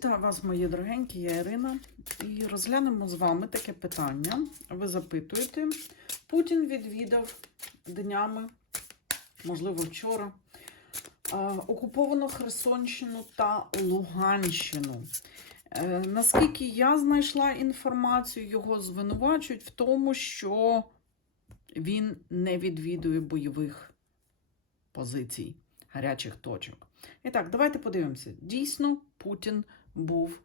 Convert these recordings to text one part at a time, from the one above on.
Вітаю вас, мої дорогенькі, я Ірина. І розглянемо з вами таке питання. Ви запитуєте. Путін відвідав днями, можливо, вчора, окуповану Херсонщину та Луганщину. Е, Наскільки я знайшла інформацію, його звинувачують в тому, що він не відвідує бойових позицій, гарячих точок. І так, давайте подивимося. Дійсно, Путін був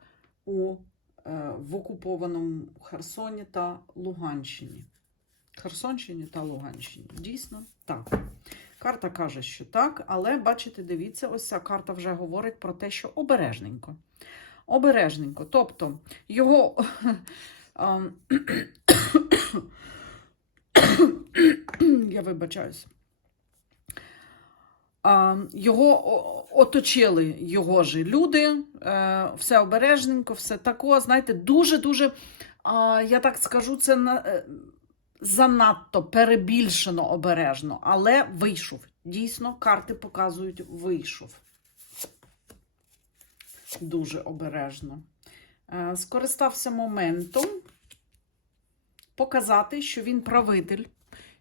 у, е, в окупованому Херсоні та Луганщині. Херсонщині та Луганщині. Дійсно, так. Карта каже, що так, але бачите, дивіться, ось ця карта вже говорить про те, що обережненько. Обережненько. Тобто його. ем, Я вибачаюсь. Його оточили його ж люди, е, все обережненько, все тако. Знаєте, дуже-дуже, я так скажу, це е, занадто перебільшено обережно, але вийшов. Дійсно, карти показують, вийшов. Дуже обережно. Е, Скористався моментом показати, що він правитель,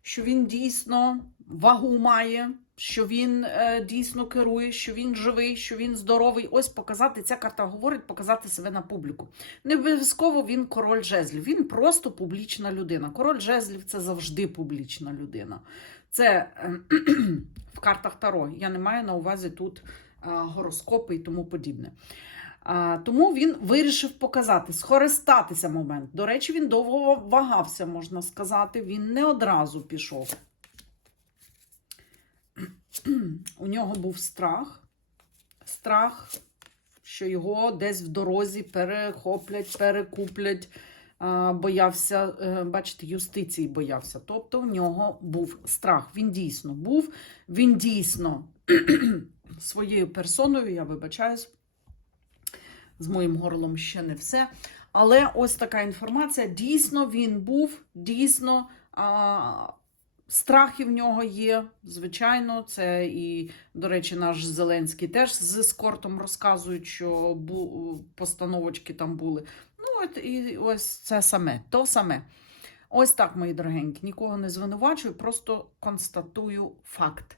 що він дійсно вагу має, що він е, дійсно керує, що він живий, що він здоровий. Ось показати, ця карта говорить, показати себе на публіку. Не обов'язково він король жезлів, він просто публічна людина. Король жезлів це завжди публічна людина. Це в картах Таро. Я не маю на увазі тут гороскопи і тому подібне. А, тому він вирішив показати, скористатися момент. До речі, він довго вагався, можна сказати. Він не одразу пішов. У нього був страх. Страх, що його десь в дорозі перехоплять, перекуплять. Боявся, е, бачите, юстиції боявся. Тобто в нього був страх. Він дійсно був, він дійсно своєю персоною, я вибачаюсь, з моїм горлом ще не все. Але ось така інформація. Дійсно, він був, дійсно, страхи в нього є. Звичайно, це і, до речі, наш Зеленський теж з ескортом розказують, що бу, постановочки там були. Ну, от і ось це саме, то саме. Ось так, мої дорогенькі, нікого не звинувачую, просто констатую факт.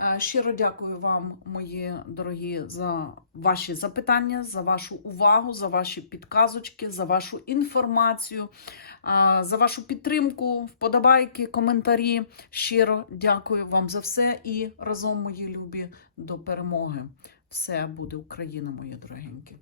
Е, Щиро дякую вам, мої дорогі, за ваші запитання, за вашу увагу, за ваші підказочки, за вашу інформацію, е, за вашу підтримку, вподобайки, коментарі. Щиро дякую вам за все і разом, мої любі, до перемоги. Все буде Україна, мої дорогенькі.